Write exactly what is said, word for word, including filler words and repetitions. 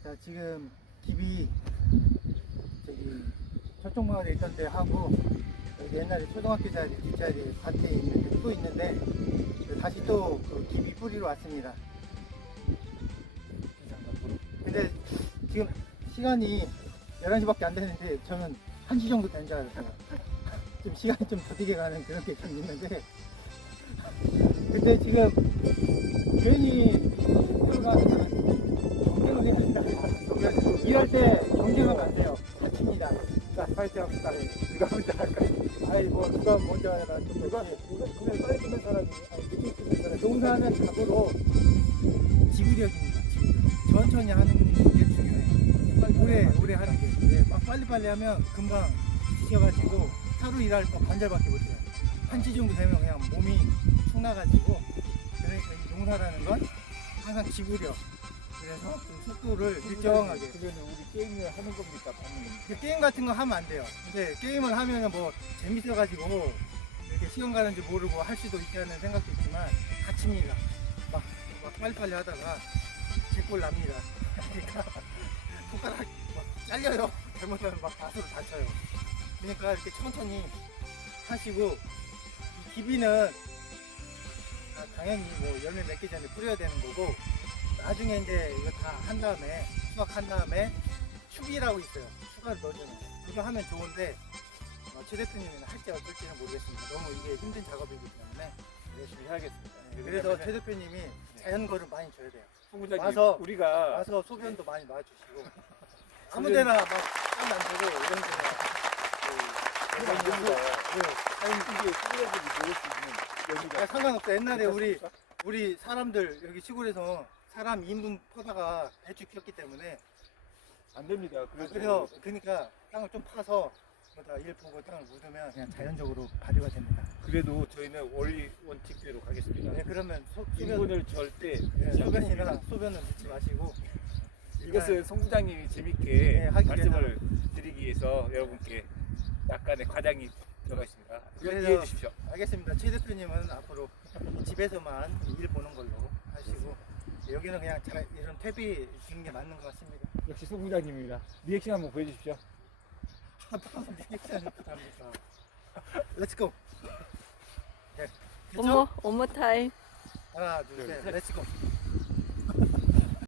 자, 지금 집이 저기 저쪽 마을에 있던 데 하고 여기 옛날에 초등학교 자리 뒷자리 밭에 있는데 또 있는데 다시 또그 기비 뿌리러 왔습니다. 근데 지금 시간이 열한 시밖에 안 됐는데 저는 한 시 정도 된 줄 알았어요. 좀 시간이 좀 더디게 가는 그런 게 좀 있는데 근데 지금 괜히 들어가면 경쟁을 해야 된다. 일할 때 경쟁하면 안 돼요. 다칩니다. 자, 파이팅 합시다. 누가 먼저 할까요? 아이, 뭐, 누가 먼저 해라. 누가, 누가, 그냥 빨리 끝낸 사람이, 아니, 늦게 끝낸 사람이. 농사는 잡으로 지구력입니다. 지구력. 천천히 하는 게 중요해요. 오래, 오래 하는 게. 예, 막 빨리빨리 하면 금방 지쳐가지고 하루 일할 거 반절밖에 못해요. 한 시 정도 되면 그냥 몸이 축 나가지고. 그러니까 이 농사라는 건 항상 지구력. 그래서 좀 속도를 일정하게. 그러면 우리 게임을 하는 겁니까? 하는 그 게임 같은 거 하면 안 돼요. 근데 게임을 하면 뭐 재밌어가지고 이렇게 시간 가는지 모르고 할 수도 있다는 생각도 있지만 다칩니다. 막, 막 빨리빨리 하다가 제꼴 납니다. 그러니까 손가락 막 잘려요. 잘못하면 막 밭으로 다쳐요. 그러니까 이렇게 천천히 하시고 이 기비는 아, 당연히 뭐 열매 맺기 전에 뿌려야 되는 거고 나중에 이제 이거 다 한 다음에 수확한 다음에 축이라고 있어요. 추가를 넣어주는 거. 그거 하면 좋은데 어, 최 대표님은 할지 어쩔지는 모르겠습니다. 너무 이게 힘든 작업이기 때문에 열심히 해야겠습니다. 네, 그래서 최 대표님이 자연거를 많이 줘야 돼요. 송부장님, 와서 우리가 와서 소변도 많이 놔주시고 아무데나 막땀안 주고 이런 데나 그런 여기가 이게 소비자들이 먹을 수 있는 여기가 상관없어. 옛날에 우리 우리 사람들 여기 시골에서 사람 이 인분 퍼다가 배추 키웠기 때문에 안 됩니다. 그래서 그래서 그러니까 땅을 좀 파서 뭐다 일 보고 땅을 묻으면 그냥 자연적으로 발효가 됩니다. 그래도 저희는 원리 원칙대로 가겠습니다. 네, 그러면 소, 소변, 인분을 절대 네, 소변이나 소변은 넣지 마시고 이것은 송 부장님이 재밌게 네, 하기 말씀을 드리기 위해서 여러분께 약간의 과장이 들어가 있습니다. 그래서- 이해해 주십시오. 알겠습니다. 최 대표님은 앞으로 집에서만 일 보는 걸로 하시고 여기는 그냥 잘 이런 퇴비 주는 게 맞는 것 같습니다. 역시 송 부장님입니다. 리액션 한번 보여주십시오. 렛츠고. 네. 어머, 어머 타임. 하나, 둘, 둘, 셋. 셋. 렛츠고.